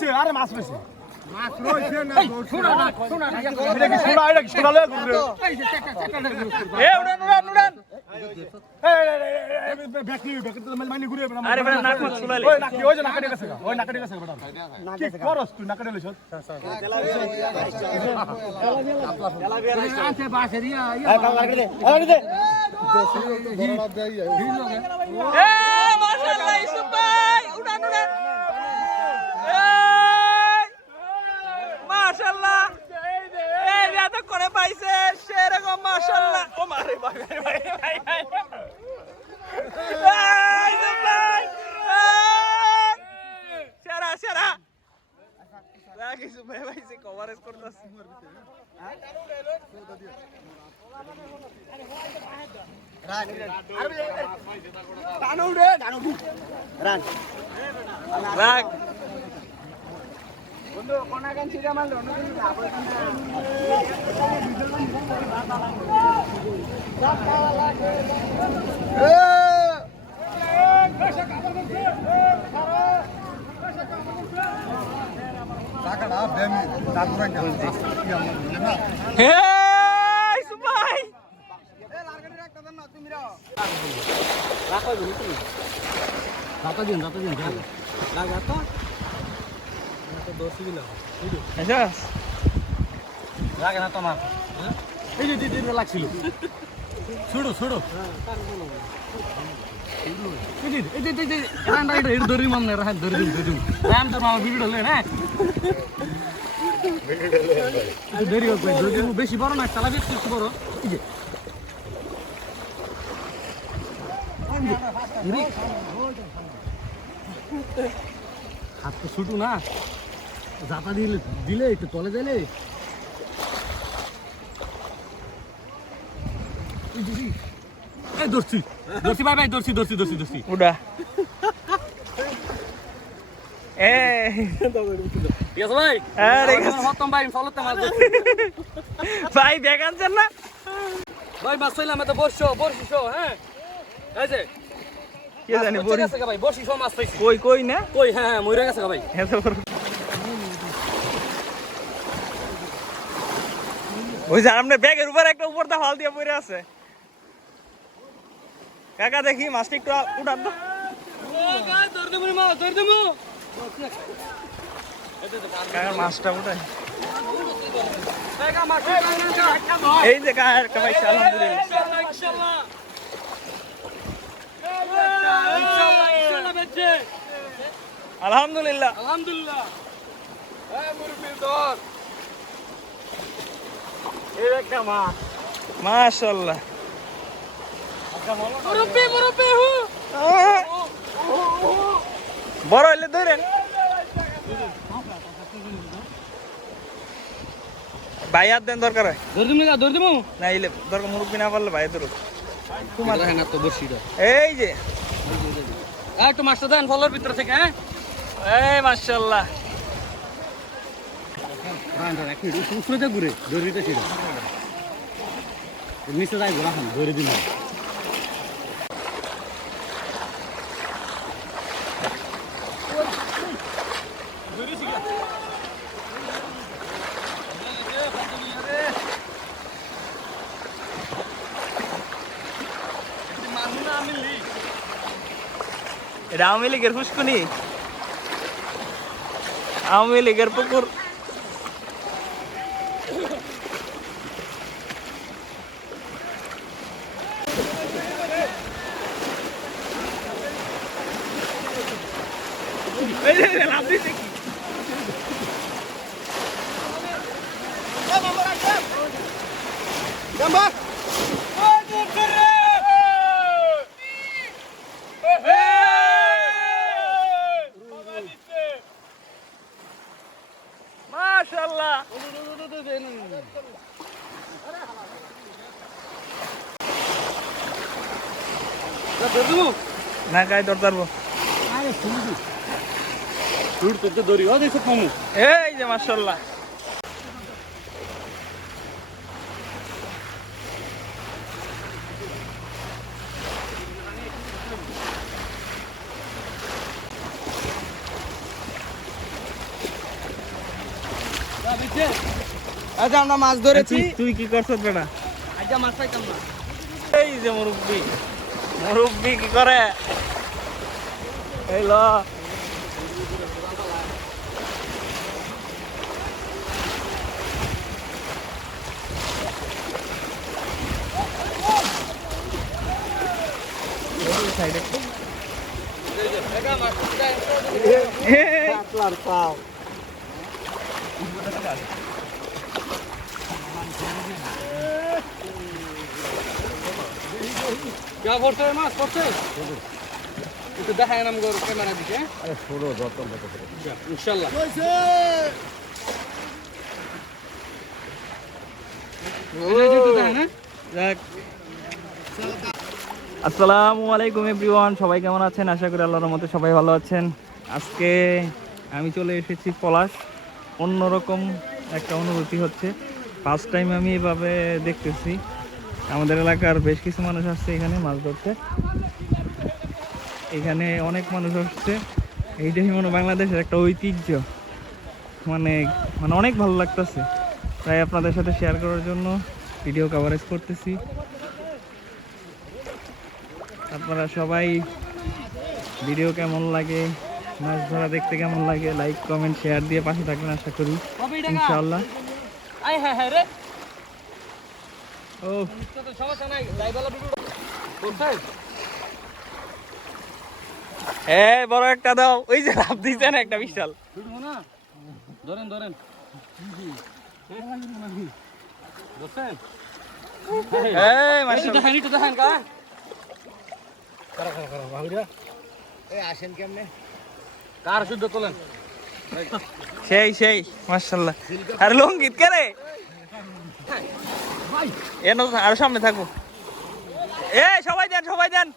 রইছে আরে মাছ রইছে মাছ রইছে না শোনা এটা কি সোনা লয়ে ঘুরে এ উড়ান এই ব্যাকলি তো মাইনি ঘুরে আরে বেটা নাক মাছ চুলালে ওই নাকি ওই যে নাকাটে গেছে ওই নাকাটে গেছে বেটা কি করস তুই নাকাটে লইছ আছে বাসেরিয়া এ মাশাআল্লাহ ইউসুফ ভাই উড়ান মাশাআল্লাহ এই যে এত করে পাইছে সেরকম মাশাআল্লাহ ও মারে ভাই ইউসুফ ভাই সেরা রাখ ইউসুফ ভাই পাইছে কভারেজ করতেছে রাখ বন্ধু কোনা গান ছিড়া মারলো অন্যদিন আবার হে ইউসুফ ভাই লাগে না তোমার এই যে দিদির লাগছিল ছুড়ো ছুড়ো ধরি মামনে রাখ ধরি রাম তোর মামা ভিডিও হলে না দেরি হোক যদি বেশি বড় না চালা বেশি বড় এই যে হাত তো ছুটু না জাতা দিলে একটু তলে দিলে ধরছি ভাই ভাই ধরছি উড়া এ ঠিক আছে ভাই হতম ভাই ফলতে মাছ ভাই ব্যাগ আনছেন না ভাই মাছ পাইলাম তো বর্ষিস হ্যাঁ এই যে কে জানি ভাই বর্ষিস মাছ পাইছি কই না কই হ্যাঁ মরে গেছে ভাই ওই যে আপনার ব্যাগের উপর একটা উপর দা হাল দিয়ে পড়ে আছে কাকা দেখি মাছটা একটু উঠান তো কাকার মাছটা উঠাই এই যে কাকার পাইছে আলহামদুলিল্লাহ আলহামদুলিল্লাহ মাশাআল্লাহ বড় হইলে ধরেন ভাই হাত দেন দরকার হয় ধর দিমু না ইলে দরকার মুরব্বি না পারলে ভাই ধরুক তোমার না তো বর্ষিটা এই যে একটু মাছটা দেন ফলের ভিতর থেকে হ্যাঁ এই মাশাআল্লাহ ঘুরে দড়িটা ছিল নিচে যাই ঘোরা খান ধরে দিন এটা আওয়ামী লীগের ফুসকুনি আওয়ামী লীগের পুকুর মাশাআল্লাহ না গায়ে ধরতে পারবো এই যে মাশাআল্লাহ আচ্ছা আমরা মাছ ধরেছি। তুই কি করছিস বেটা? আচ্ছা মাছ পাইতাম না। এই যে মুরব্বি, মুরব্বি কি করে? এই ল যা করছে মাছ করছে একটু দেখায় নাম গর ক্যামেরা দিকে। আরে ছোড়ো যত ইনশাআল্লাহ আসসালামু আলাইকুম এভরিওয়ান, সবাই কেমন আছেন? আশা করি আল্লাহর রহমতে সবাই ভালো আছেন। আজকে আমি চলে এসেছি পলাশ। অন্যরকম একটা অনুভূতি হচ্ছে, ফার্স্ট টাইম আমি এভাবে দেখতেছি। আমাদের এলাকার বেশ কিছু মানুষ আসছে এখানে মাছ ধরতে, এখানে অনেক মানুষ আসছে। এইটাই মনে বাংলাদেশের একটা ঐতিহ্য, মানে মানে অনেক ভালো লাগতেছে, তাই আপনাদের সাথে শেয়ার করার জন্য ভিডিও কভারেজ করতেছি। আপনারা সবাই ভিডিও কেমন লাগে, মাছ ধরা দেখতে কেমন লাগে, লাইক কমেন্ট শেয়ার দিয়ে পাশে থাকবেন আশা করি ইনশাআল্লাহ। ও সমস্যা নাই, লাইভওয়ালা ভিডিও করছে। বড় একটা দাও, ওই যে লাভ দিতেন একটা বিশাল। শুনবো না, ধরেন ধরেন বুঝছেন? মাশাআল্লাহ। একটু দেখেন কা আসেন কেমনে কার শুদ্ধ তোলেন সেই সেই মাশাআল্লাহ। আর লঙ্গিত কে রে? এনো আর সামনে থাকো। সবাই দেন, সবাই দেন।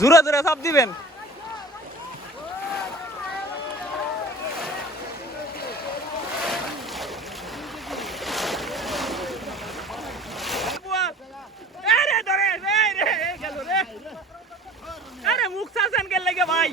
জোরে জোরে চাপ দিবেন। আরে মুখ চাচ্ছেন কে লেগে ভাই?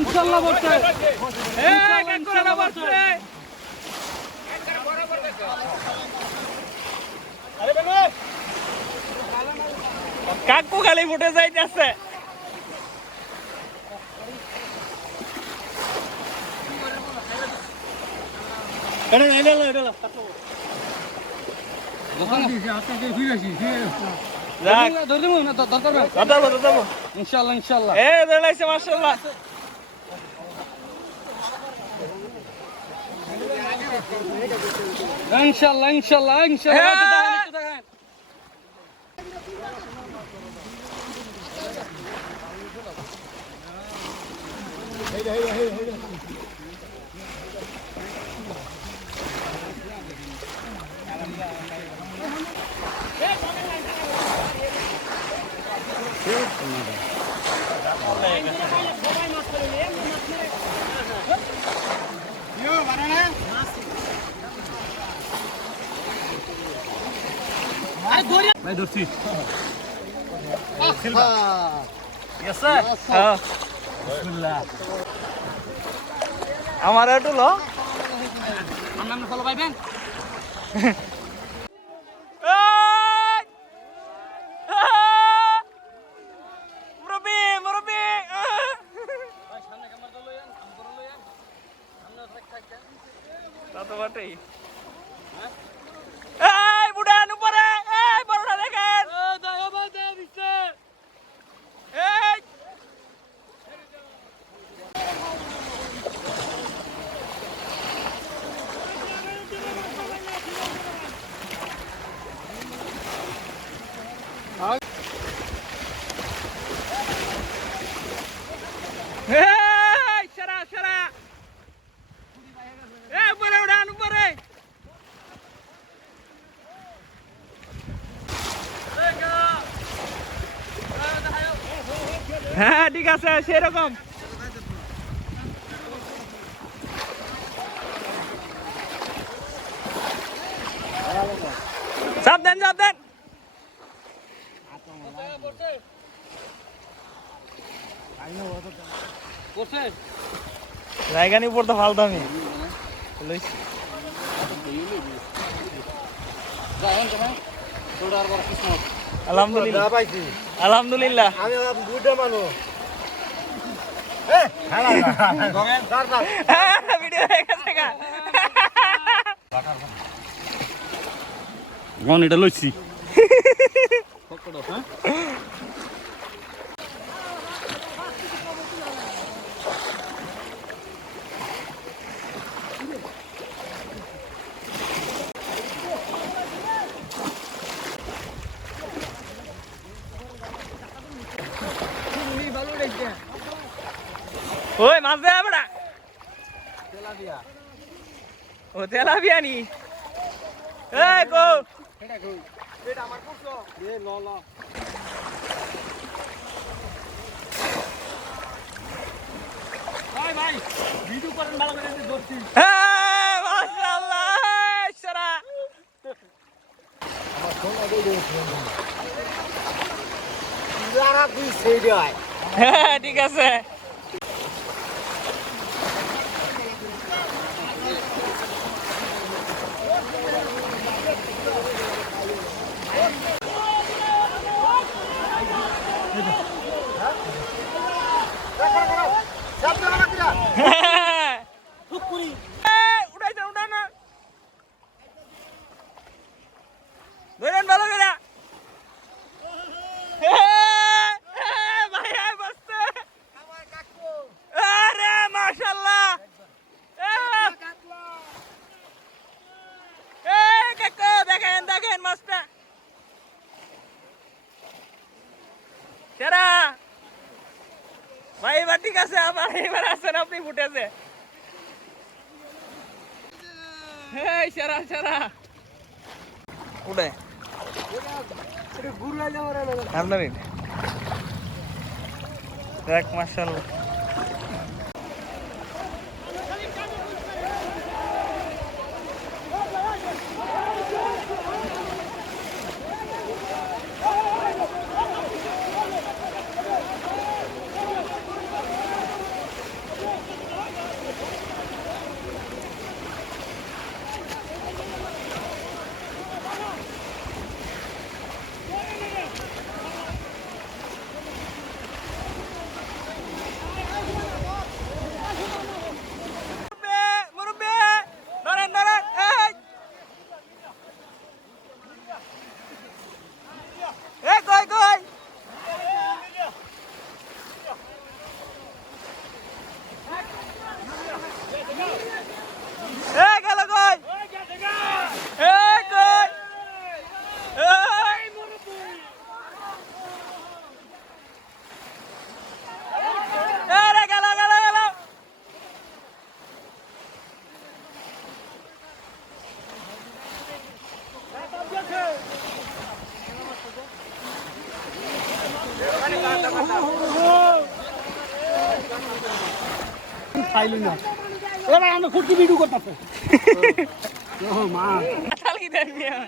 ইনশাআল্লাহ বলছে কাকু খালি ফুটে যাইতেছে। ইনশাআল্লাহ ইনশাআল্লাহ মাশাআল্লাহ। ইনশাআল্লাহ ইনশাআল্লাহ ইনশাআল্লাহ একটু দেখেন ভাই ধরছি। আমার একটু লো আমরা ফলো পাইবেন মুরব্বি মুরব্বি তা তো বটেই। এই বুড়ান উপরে, এই বড়টা দেখেন। এই সেরা সেরা, উপরে উড়ান উপরে। হ্যাঁ ঠিক আছে সেরকম। চাপ দেন চাপ দেন। জায়গা নিয়ে পড়তে ফালতো আমি আলহামদুলিল্লাহ আলহামদুলিল্লাহ। আমি বুড়া মানুষ ভিডিও হয়ে গেছে গা। এটা লইছি ওই মাছ দেয়া বড়া ও তেলাপিয়া নি এই গো মাশাআল্লাহ সারা হ্যাঁ ঠিক আছে। দেখেন মাছটা সেরা ভাই এবার ঠিক আছে আবার এবার আসেন আপনি ফুটেছে সেরা সেরা উঠে দেখ মাশাআল্লাহ। খাইলি না এবার আমরা খুঁটি ভিডিও করতেছে ও মা খালি দেন মিয়া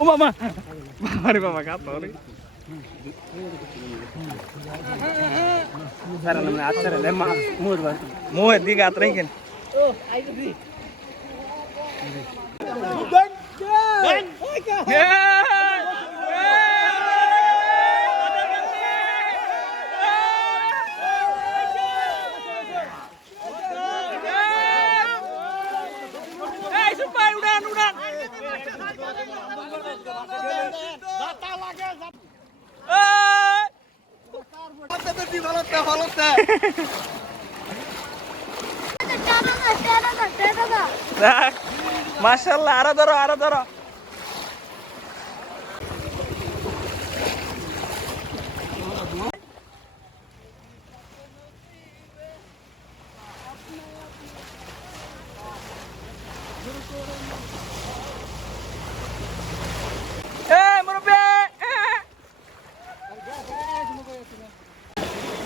ও মামা আরে বাবা কাট রে সারা নামে আচ্ছা রে মা মোর দিকে আত রাখেন ও আইতো দি দেন মাশাআল্লাহ আরো ধরো আরো ধরো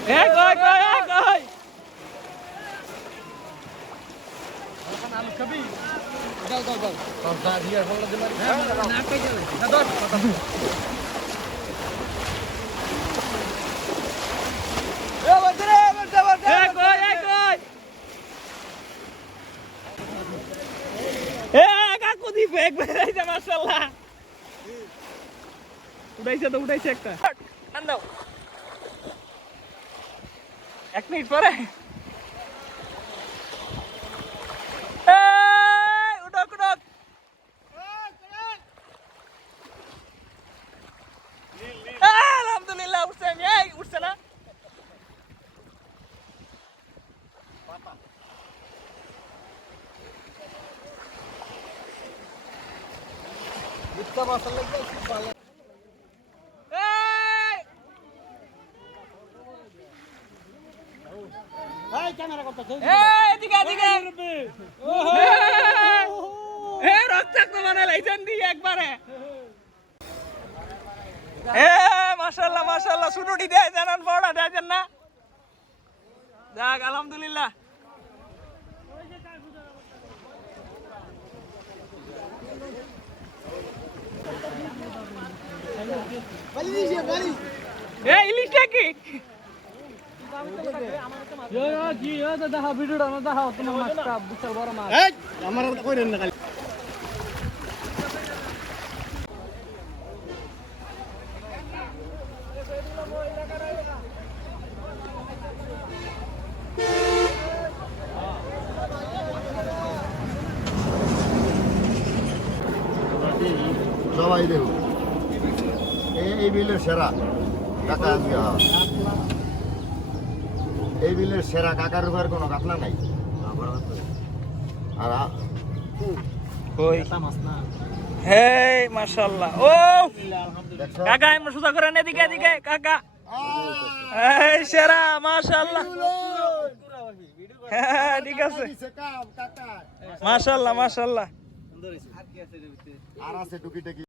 এ কই কই এ কই আলু খাবি দাও দাও দাও দা দিয়ে বললে যে মারি না কই যাবে না ধর এ বন্ধুরে বন্ধু এ কই এ কই এ কাকু দিবে একবার আইছে মাশাআল্লাহ উড়াইছে একটা টান দাও 1 মিনিট পরে এই উড়ক উড়ক আলহামদুলিল্লাহ উঠছে এই উঠছে না মিথ্যা মশলা লাগবে খুব ভালো এই ক্যামেরা করতে এদিকে রক্তাক্ত মানে লাইছেন দিয়ে একবারে মাশাআল্লাহ মাশাআল্লাহ ছুটুটি দেয় জানান বড়া দেয় না যাক আলহামদুলিল্লাহ ইলিশটা কি দেখা ভিডিওটা দেখা তোমার মাছটা বিশাল বড় মাছ এই আমার কইরেন না খালি সবাই দেব এই বিলের সেরা কাকা এই বিলের সেরা কাকার উপর কোনো কাতলা নাই আর কই হে মাশাআল্লাহ ও দেখছো কাকা এমন সুদা করেন এদিকে এদিকে কাকা এই সেরা মাশাআল্লাহ হ্যাঁ ঠিক আছে মাশাআল্লাহ মাশাআল্লাহ আর আছে টুকি টাকি